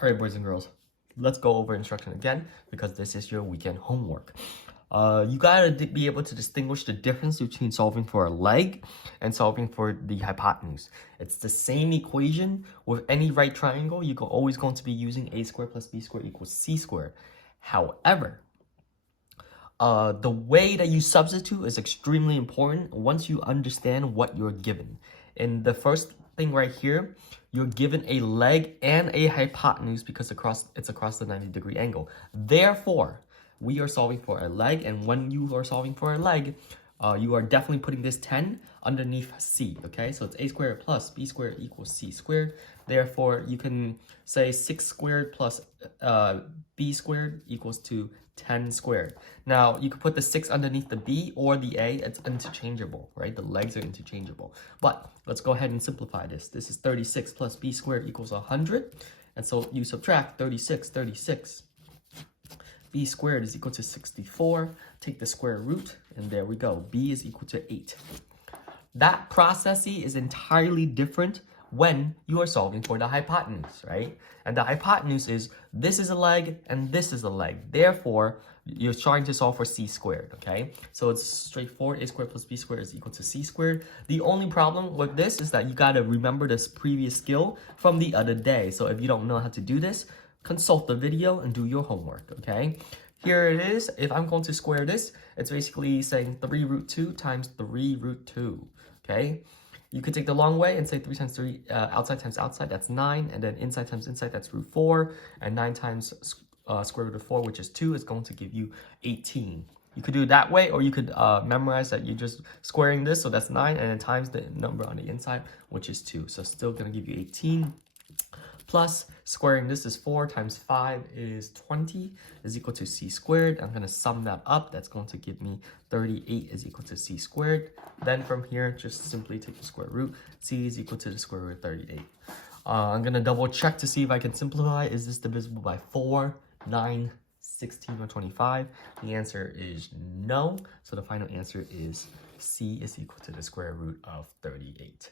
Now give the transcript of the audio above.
All right, boys and girls, let's go over instruction again because this is your weekend homework. You gotta be able to distinguish the difference between solving for a leg and solving for the hypotenuse. It's the same equation with any right triangle. You're always going to be using a squared plus b squared equals c squared. However, the way that you substitute is extremely important once you understand what you're given. In the first thing right here, you're given a leg and a hypotenuse because it's across the 90-degree angle. Therefore, we are solving for a leg, and when you are solving for a leg, you are definitely putting this 10 underneath c, okay? So it's a squared plus b squared equals c squared. Therefore, you can say 6 squared plus b squared equals to 10 squared. Now, you could put the 6 underneath the b or the a. It's interchangeable, right? The legs are interchangeable. But let's go ahead and simplify this. This is 36 plus b squared equals 100. And so you subtract 36. B squared is equal to 64. Take the square root, and there we go. B is equal to 8. That process is entirely different when you are solving for the hypotenuse, right? And the hypotenuse is this is a leg and this is a leg. Therefore, you're trying to solve for c squared, okay? So it's straightforward. A squared plus b squared is equal to c squared. The only problem with this is that you got to remember this previous skill from the other day. So if you don't know how to do this, consult the video and do your homework, okay? Here it is. If I'm going to square this, it's basically saying 3 root 2 times 3 root 2, okay? You could take the long way and say 3 times 3, outside times outside, that's 9. And then inside times inside, that's root 4. And 9 times square root of 4, which is 2, is going to give you 18. You could do it that way, or you could memorize that you're just squaring this, so that's 9, and then times the number on the inside, which is 2. So still going to give you 18. Plus, squaring this is 4 times 5 is 20 is equal to c squared. I'm going to sum that up. That's going to give me 38 is equal to c squared. Then from here, just simply take the square root. C is equal to the square root of 38. I'm going to double check to see if I can simplify. Is this divisible by 4, 9, 16, or 25? The answer is no. So the final answer is C is equal to the square root of 38.